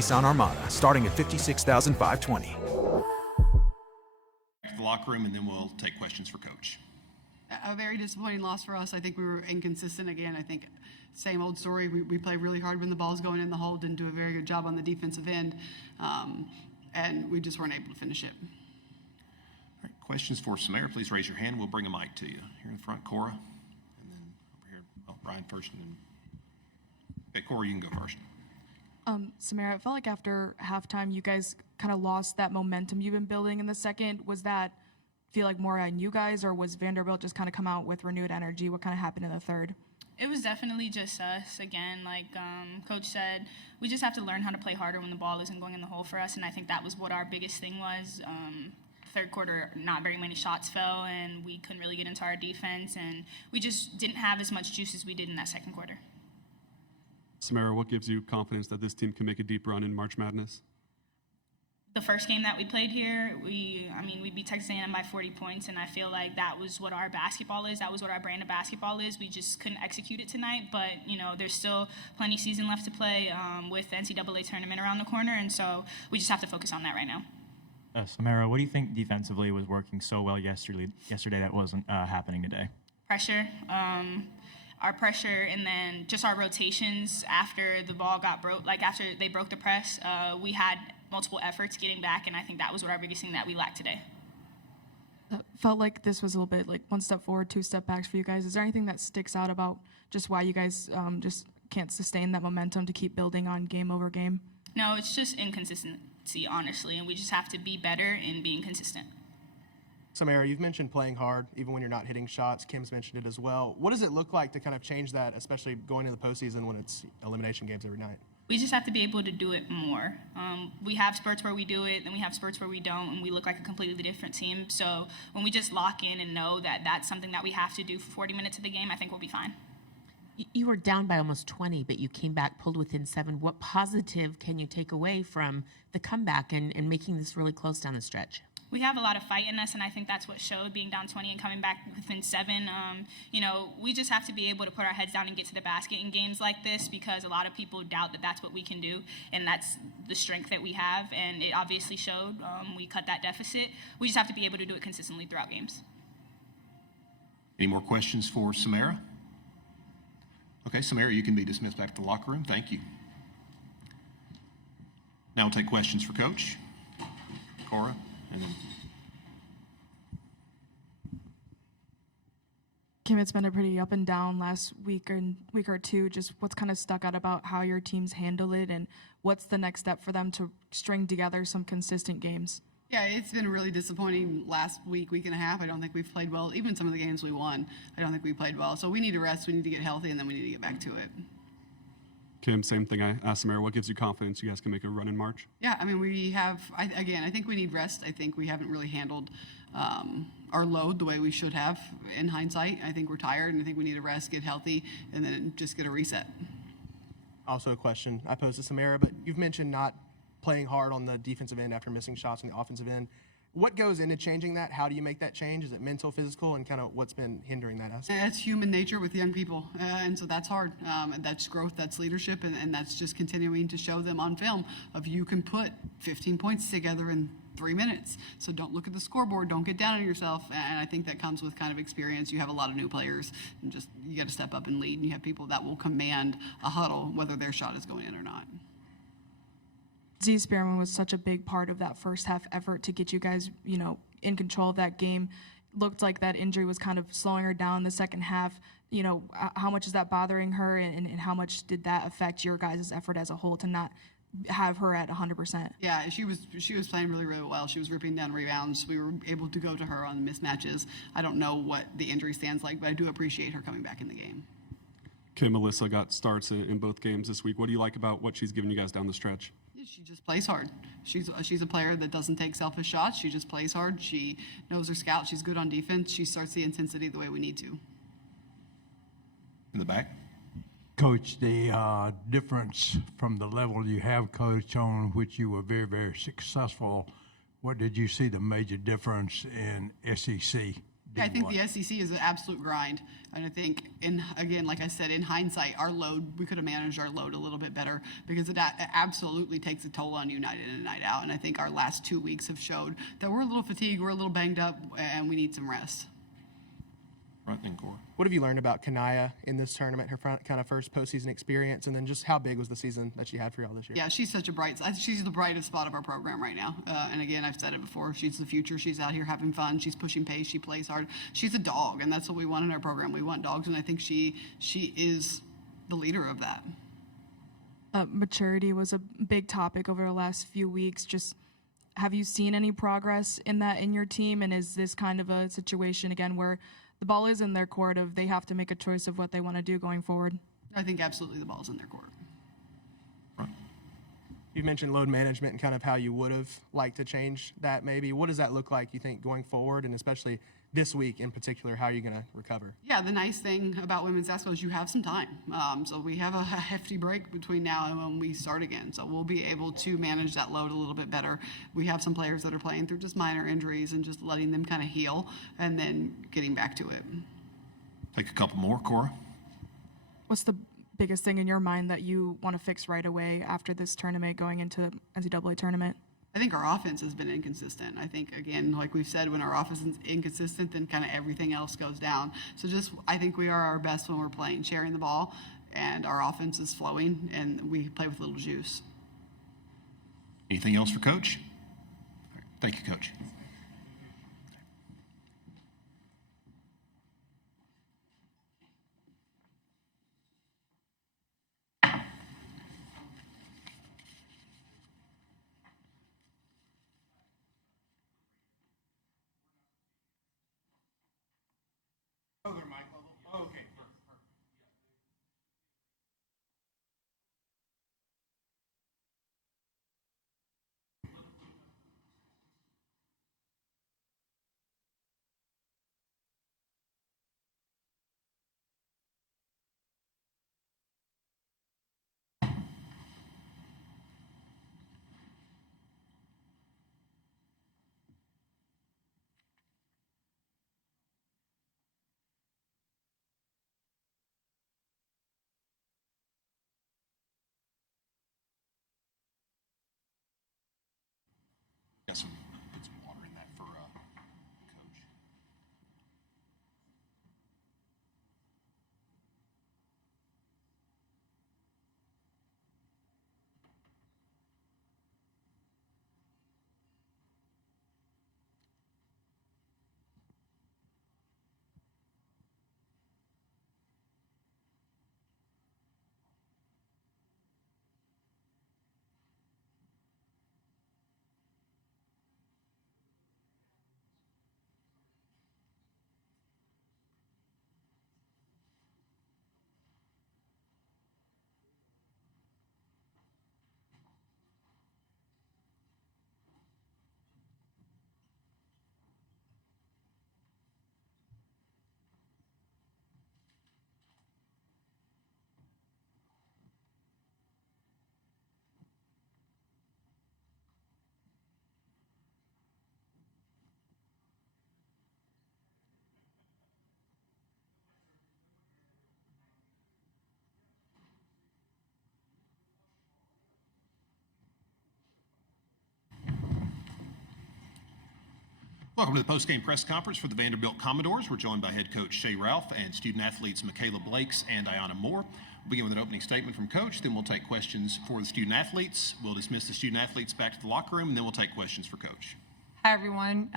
Nissan Armada, starting at $56,520. To the locker room, and then we'll take questions for Coach. A very disappointing loss for us. I think we were inconsistent again. I think same old story. We play really hard when the ball's going in the hole, didn't do a very good job on the defensive end, and we just weren't able to finish it. All right, questions for Samara, please raise your hand. We'll bring a mic to you. Here in the front, Cora, and then over here, Brian first, and then okay, Cora, you can go first. Samara, it felt like after halftime you guys kind of lost that momentum you've been building in the second. Was that feel like more on you guys, or was Vanderbilt just kind of come out with renewed energy? What kind of happened in the third? It was definitely just us. Again, like Coach said, we just have to learn how to play harder when the ball isn't going in the hole for us, and I think that was what our biggest thing was. Third quarter, not very many shots fell, and we couldn't really get into our defense, and we just didn't have as much juice as we did in that second quarter. Samara, what gives you confidence that this team can make a deep run in March Madness? The first game that we played here, we beat Texas A&M by 40 points, and I feel like that was what our basketball is. That was what our brand of basketball is. We just couldn't execute it tonight, but, there's still plenty of season left to play with the NCAA tournament around the corner, and so we just have to focus on that right now. Samara, what do you think defensively was working so well yesterday that wasn't happening today? Pressure. Our pressure, and then just our rotations after the ball got broke, like after they broke the press, we had multiple efforts getting back, and I think that was what our biggest thing that we lacked today. Felt like this was a little bit like one step forward, two step backs for you guys. Is there anything that sticks out about just why you guys just can't sustain that momentum to keep building on game over game? No, it's just inconsistency, honestly, and we just have to be better in being consistent. Samara, you've mentioned playing hard, even when you're not hitting shots. Kim's mentioned it as well. What does it look like to kind of change that, especially going into the postseason when it's elimination games every night? We just have to be able to do it more. We have spurts where we do it, then we have spurts where we don't, and we look like a completely different team. So when we just lock in and know that that's something that we have to do for 40 minutes of the game, I think we'll be fine. You were down by almost 20, but you came back, pulled within 7. What positive can you take away from the comeback and making this really close down the stretch? We have a lot of fight in us, and I think that's what showed, being down 20 and coming back within 7. We just have to be able to put our heads down and get to the basket in games like this, because a lot of people doubt that that's what we can do, and that's the strength that we have, and it obviously showed. We cut that deficit. We just have to be able to do it consistently throughout games. Any more questions for Samara? Okay, Samara, you can be dismissed back to the locker room. Thank you. Now we'll take questions for Coach. Cora. And then Kim, it's been a pretty up and down last week or two. Just what's kind of stuck out about how your teams handle it, and what's the next step for them to string together some consistent games? Yeah, it's been really disappointing last week and a half. I don't think we've played well. Even some of the games we won, I don't think we played well. So we need to rest, we need to get healthy, and then we need to get back to it. Kim, same thing I asked Samara. What gives you confidence you guys can make a run in March? Yeah, we have, I think we need rest. I think we haven't really handled our load the way we should have in hindsight. I think we're tired, and I think we need to rest, get healthy, and then just get a reset. Also a question I posed to Samara, but you've mentioned not playing hard on the defensive end after missing shots on the offensive end. What goes into changing that? How do you make that change? Is it mental, physical, and kind of what's been hindering that aspect? It's human nature with young people, and so that's hard. That's growth, that's leadership, and that's just continuing to show them on film of you can put 15 points together in 3 minutes. So don't look at the scoreboard, don't get down on yourself, and I think that comes with kind of experience. You have a lot of new players, and just you got to step up and lead, and you have people that will command a huddle, whether their shot is going in or not. Z Spearman was such a big part of that first half effort to get you guys, in control of that game. Looked like that injury was kind of slowing her down in the second half. How much is that bothering her, and how much did that affect your guys' effort as a whole to not have her at 100%? Yeah, she was playing really, really well. She was ripping down rebounds. We were able to go to her on mismatches. I don't know what the injury stands like, but I do appreciate her coming back in the game. Kim, Alyssa got starts in both games this week. What do you like about what she's given you guys down the stretch? She just plays hard. She's a player that doesn't take selfish shots. She just plays hard. She knows her scout. She's good on defense. She starts the intensity the way we need to. In the back. Coach, the difference from the level you have, Coach, on which you were very, very successful, what did you see the major difference in SEC Yeah, I think the SEC is an absolute grind. And I think, again, like I said, in hindsight, we could have managed our load a little bit better because it absolutely takes a toll on you night in and night out. And I think our last 2 weeks have showed that we're a little fatigued, we're a little banged up, and we need some rest. Right then, Cora. What have you learned about Kanaya in this tournament, her kind of first postseason experience, and then just how big was the season that she had for y'all this year? Yeah, she's such she's the brightest spot of our program right now. And again, I've said it before, she's the future. She's out here having fun. She's pushing pace. She plays hard. She's a dog, and that's what we want in our program. We want dogs, and I think she is the leader of that. Maturity was a big topic over the last few weeks. Just have you seen any progress in that in your team? And is this kind of a situation, again, where the ball is in their court of they have to make a choice of what they want to do going forward? I think absolutely the ball's in their court. You mentioned load management and kind of how you would have liked to change that maybe. What does that look like, you think, going forward, and especially this week in particular, how are you going to recover? Yeah, the nice thing about women's basketball is you have some time. So we have a hefty break between now and when we start again. So we'll be able to manage that load a little bit better. We have some players that are playing through just minor injuries and just letting them kind of heal and then getting back to it. Take a couple more, Cora. What's the biggest thing in your mind that you want to fix right away after this tournament going into the NCAA tournament? I think our offense has been inconsistent. I think, again, like we've said, when our offense is inconsistent, then kind of everything else goes down. So I think we are our best when we're playing, sharing the ball, and our offense is flowing, and we play with little juice. Anything else for Coach? Thank you, Coach. Got some, put some water in that for Coach. Welcome to the postgame press conference for the Vanderbilt Commodores. We're joined by head coach Shay Ralph and student athletes Michaela Blakes and Ayanna Moore. We'll begin with an opening statement from Coach, then we'll take questions for the student athletes. We'll dismiss the student athletes back to the locker room, and then we'll take questions for Coach. Hi, everyone.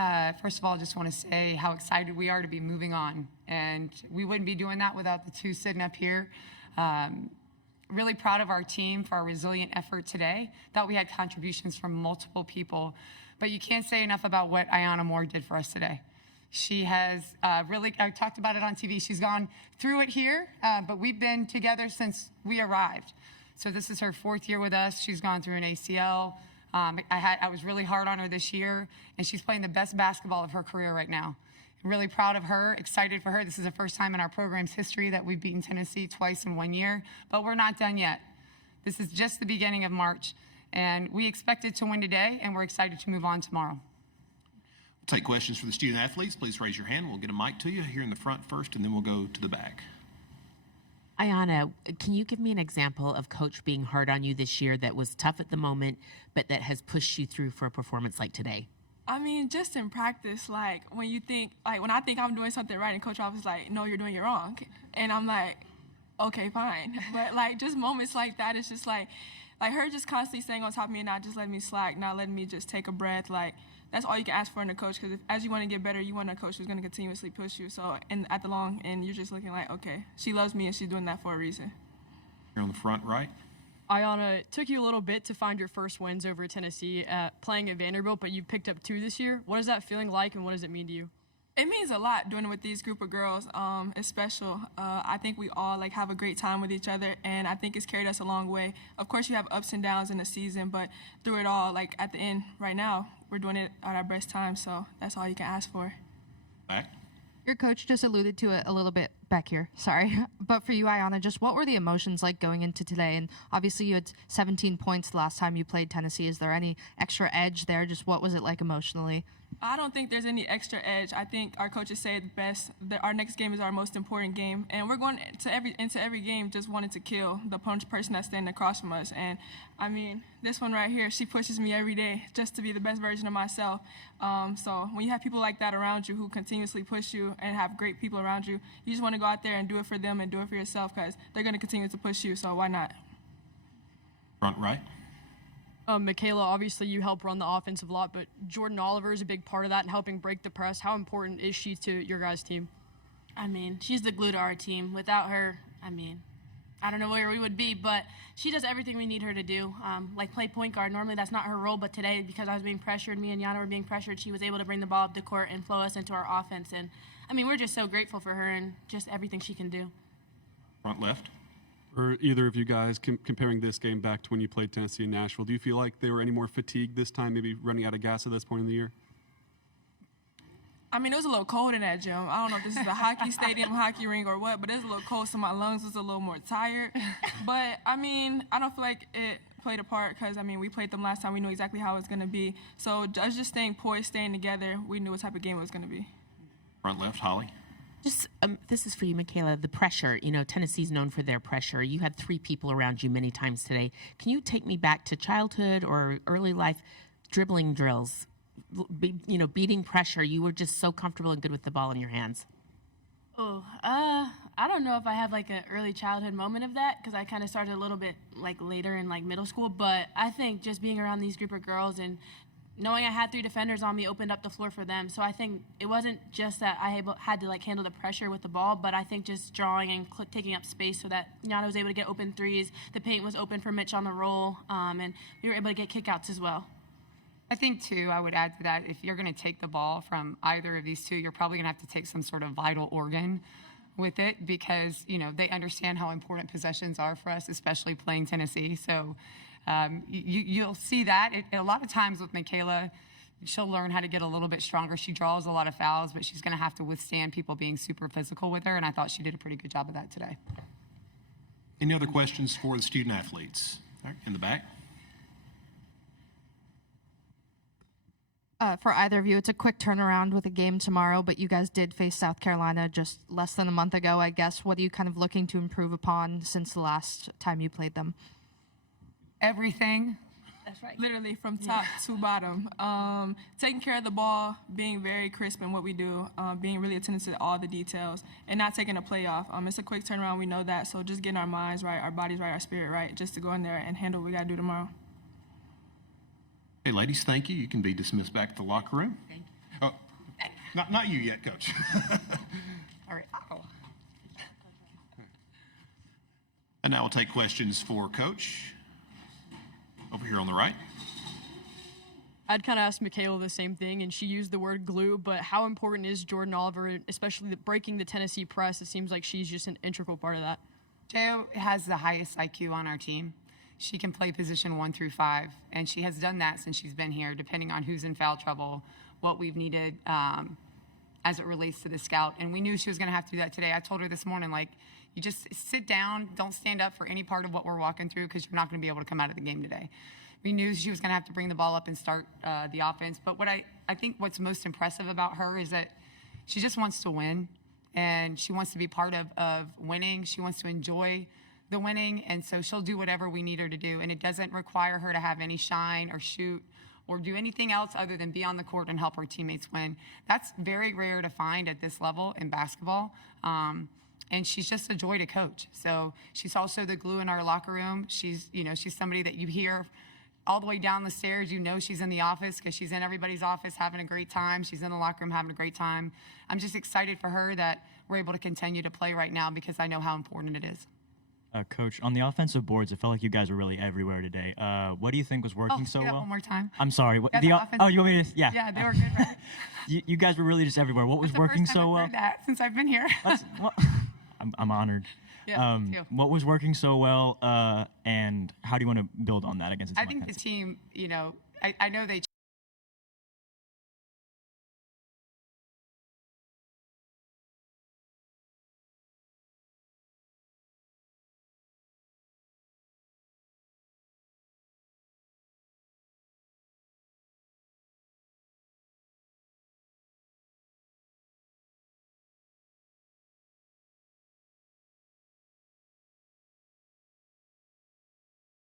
First of all, I just want to say how excited we are to be moving on. And we wouldn't be doing that without the two sitting up here. Really proud of our team for our resilient effort today. Thought we had contributions from multiple people. But you can't say enough about what Ayanna Moore did for us today. She has really, I talked about it on TV, she's gone through it here, but we've been together since we arrived. So this is her 4th year with us. She's gone through an ACL. I was really hard on her this year, and she's playing the best basketball of her career right now. Really proud of her, excited for her. This is the first time in our program's history that we've beaten Tennessee twice in 1 year, but we're not done yet. This is just the beginning of March, and we expected to win today, and we're excited to move on tomorrow. Take questions for the student athletes. Please raise your hand. We'll get a mic to you here in the front first, and then we'll go to the back. Ayana, can you give me an example of coach being hard on you this year that was tough at the moment, but that has pushed you through for a performance like today? I mean, just in practice, like when I think I'm doing something right, and Coach Alf is like, "No, you're doing it wrong," and I'm like, "Okay, fine." But like just moments like that, it's just like her just constantly staying on top of me and not just letting me slack, not letting me just take a breath. Like that's all you can ask for in a coach, because as you want to get better, you want a coach who's going to continuously push you. So, and at the long end, you're just looking like, okay, she loves me and she's doing that for a reason. Here on the front right. Ayana, it took you a little bit to find your first wins over Tennessee playing at Vanderbilt, but you picked up 2 this year. What is that feeling like, and what does it mean to you? It means a lot doing it with these group of girls. It's special. I think we all have a great time with each other, and I think it's carried us a long way. Of course, you have ups and downs in the season, but through it all, at the end, right now, we're doing it at our best time. So that's all you can ask for. Back. Your coach just alluded to it a little bit back here, sorry. But for you, Ayana, just what were the emotions like going into today? And obviously you had 17 points the last time you played Tennessee. Is there any extra edge there? Just what was it like emotionally? I don't think there's any extra edge. I think our coaches say it best that our next game is our most important game, and we're going into every game just wanting to kill the person that's standing across from us. And I mean, this one right here, she pushes me every day just to be the best version of myself. So when you have people like that around you who continuously push you and have great people around you, you just want to go out there and do it for them and do it for yourself, because they're going to continue to push you. So why not? Front right. Michaela, obviously you help run the offensive lot, but Jordan Oliver is a big part of that and helping break the press. How important is she to your guys' team? I mean, she's the glue to our team. Without her, I mean, I don't know where we would be, but she does everything we need her to do. Play point guard. Normally that's not her role, but today, because I was being pressured, me and Yana were being pressured, she was able to bring the ball up the court and flow us into our offense. And, I mean, we're just so grateful for her and just everything she can do. Front left. Or either of you guys, comparing this game back to when you played Tennessee and Nashville, do you feel like they were any more fatigued this time, maybe running out of gas at this point in the year? I mean, it was a little cold in that gym. I don't know if this is a hockey stadium, hockey rink, or what, but it was a little cold, so my lungs was a little more tired. But, I mean, I don't feel like it played a part because, I mean, we played them last time. We knew exactly how it was going to be. So us just staying poised, staying together, we knew what type of game it was going to be. Front left, Holly. Just, this is for you, Michaela, the pressure. You know, Tennessee's known for their pressure. You had 3 people around you many times today. Can you take me back to childhood or early life dribbling drills? Beating pressure. You were just so comfortable and good with the ball in your hands. Oh, I don't know if I have an early childhood moment of that, because I kind of started a little bit later in middle school, but I think just being around these group of girls and knowing I had 3 defenders on me opened up the floor for them. So I think it wasn't just that I had to handle the pressure with the ball, but I think just drawing and taking up space so that Yana was able to get open threes. The paint was open for Mitch on the roll, and we were able to get kickouts as well. I think, too, I would add to that, if you're going to take the ball from either of these 2, you're probably going to have to take some sort of vital organ with it, because, they understand how important possessions are for us, especially playing Tennessee. So you'll see that. A lot of times with Michaela, she'll learn how to get a little bit stronger. She draws a lot of fouls, but she's going to have to withstand people being super physical with her, and I thought she did a pretty good job of that today. Any other questions for the student athletes? All right, in the back. For either of you, it's a quick turnaround with a game tomorrow, but you guys did face South Carolina just less than a month ago, I guess. What are you kind of looking to improve upon since the last time you played them? Everything. That's right. Literally from top to bottom. Taking care of the ball, being very crisp in what we do, being really attentive to all the details, and not taking a play off. It's a quick turnaround, we know that, so just getting our minds right, our bodies right, our spirit right, just to go in there and handle what we got to do tomorrow. Hey, ladies, thank you. You can be dismissed back to the locker room. Thank you. Oh, not you yet, Coach. All right. Oh. And now we'll take questions for Coach. Over here on the right. I'd kind of asked Michaela the same thing, and she used the word glue, but how important is Jordan Oliver, especially breaking the Tennessee press? It seems like she's just an integral part of that. Jo has the highest IQ on our team. She can play position 1 through 5, and she has done that since she's been here, depending on who's in foul trouble, what we've needed as it relates to the scout. And we knew she was going to have to do that today. I told her this morning, you just sit down, don't stand up for any part of what we're walking through, because you're not going to be able to come out of the game today. We knew she was going to have to bring the ball up and start the offense. But what I I think what's most impressive about her is that she just wants to win, and she wants to be part of winning. She wants to enjoy the winning, and so she'll do whatever we need her to do. And it doesn't require her to have any shine or shoot or do anything else other than be on the court and help her teammates win. That's very rare to find at this level in basketball. And she's just a joy to coach. So she's also the glue in our locker room. She's somebody that you hear all the way down the stairs. You know she's in the office because she's in everybody's office having a great time. She's in the locker room having a great time. I'm just excited for her that we're able to continue to play right now because I know how important it is. Coach, on the offensive boards, it felt like you guys were really everywhere today. What do you think was working so say that well? one more time. I'm sorry. Yeah, the offensive- you want me to? Yeah. Yeah, they were good, right? You guys were really just everywhere. What was That's the working first time so I've well? heard that since I've been here. I'm honored. Yeah, me too. What was working so well, and how do you want to build on that against a team I think like the Tennessee? team, I know they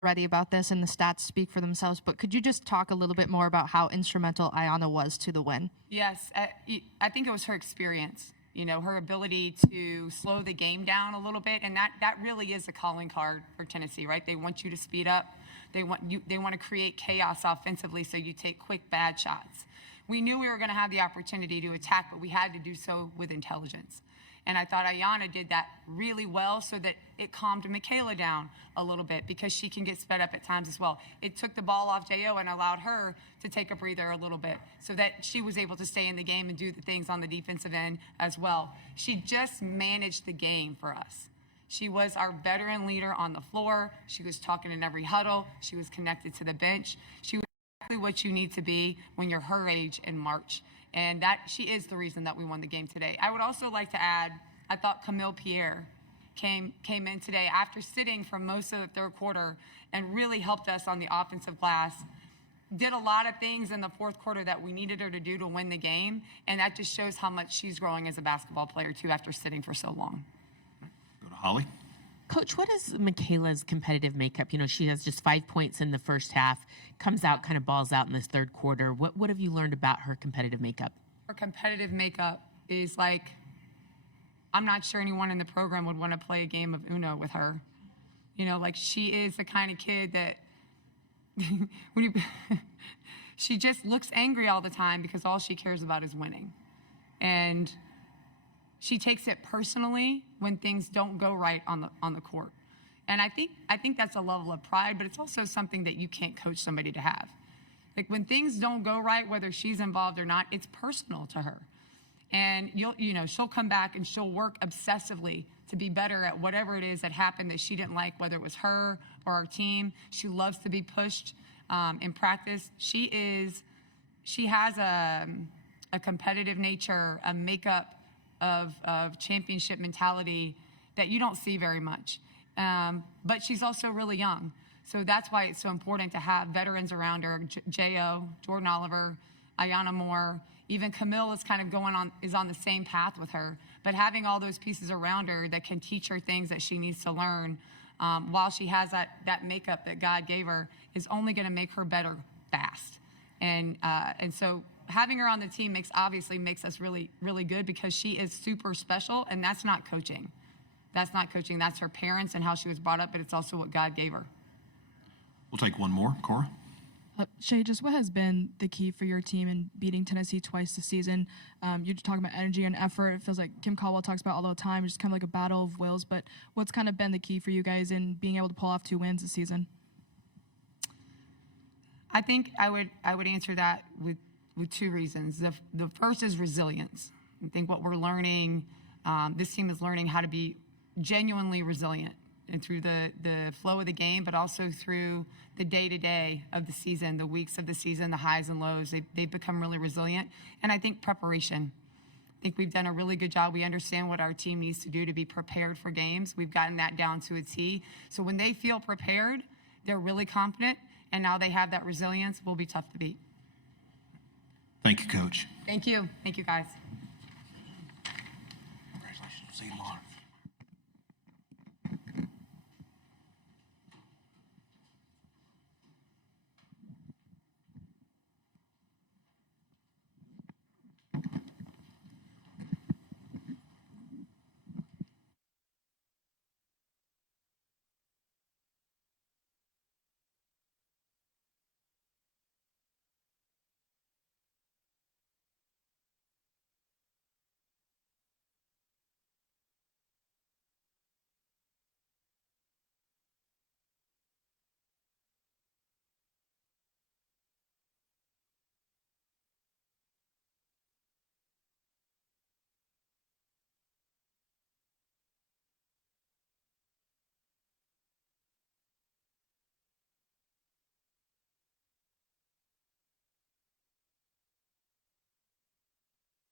Ready about this, and the stats speak for themselves, but could you just talk a little bit more about how instrumental Ayanna was to the win? Yes, I think it was her experience, her ability to slow the game down a little bit, and that really is a calling card for Tennessee, right? They want you to speed up. They want to create chaos offensively, so you take quick bad shots. We knew we were going to have the opportunity to attack, but we had to do so with intelligence. And I thought Ayanna did that really well so that it calmed Michaela down a little bit because she can get sped up at times as well. It took the ball off J.O. and allowed her to take a breather a little bit so that she was able to stay in the game and do the things on the defensive end as well. She just managed the game for us. She was our veteran leader on the floor. She was talking in every huddle. She was connected to the bench. She was exactly what you need to be when you're her age in March. And that she is the reason that we won the game today. I would also like to add, I thought Camille Pierre came in today after sitting for most of the third quarter and really helped us on the offensive glass. Did a lot of things in the fourth quarter that we needed her to do to win the game, and that just shows how much she's growing as a basketball player too after sitting for so long. Go to Holly. Coach, what is Michaela's competitive makeup? She has just 5 points in the first half, comes out, kind of balls out in this third quarter. What have you learned about her competitive makeup? Her competitive makeup is like, I'm not sure anyone in the program would want to play a game of Uno with her. She is the kind of kid that she just looks angry all the time because all she cares about is winning. And she takes it personally when things don't go right on the court. And I think that's a level of pride, but it's also something that you can't coach somebody to have. Like when things don't go right, whether she's involved or not, it's personal to her. And she'll come back and she'll work obsessively to be better at whatever it is that happened that she didn't like, whether it was her or our team. She loves to be pushed in practice. She has a competitive nature, a makeup of championship mentality that you don't see very much. But she's also really young. So that's why it's so important to have veterans around her. J.O., Jordan Oliver, Ayanna Moore, even Camille is kind of is on the same path with her. But having all those pieces around her that can teach her things that she needs to learn while she has that makeup that God gave her is only going to make her better fast. And so having her on the team obviously makes us really, really good because she is super special, and that's not coaching. That's not coaching. That's her parents and how she was brought up, but it's also what God gave her. We'll take one more. Cora? Shay, just what has been the key for your team in beating Tennessee twice this season? You're talking about energy and effort. It feels like Kim Caldwell talks about all the time. It's kind of like a battle of wills, but what's kind of been the key for you guys in being able to pull off 2 wins this season? I think I would answer that with 2 reasons. The first is resilience. I think what we're learning, this team is learning how to be genuinely resilient and through the flow of the game, but also through the day-to-day of the season, the weeks of the season, the highs and lows. They've become really resilient. And I think preparation. I think we've done a really good job. We understand what our team needs to do to be prepared for games. We've gotten that down to a T. So when they feel prepared, they're really confident, and now they have that resilience, will be tough to beat. Thank you, Coach. Thank you. Thank you, guys. Congratulations. See you tomorrow.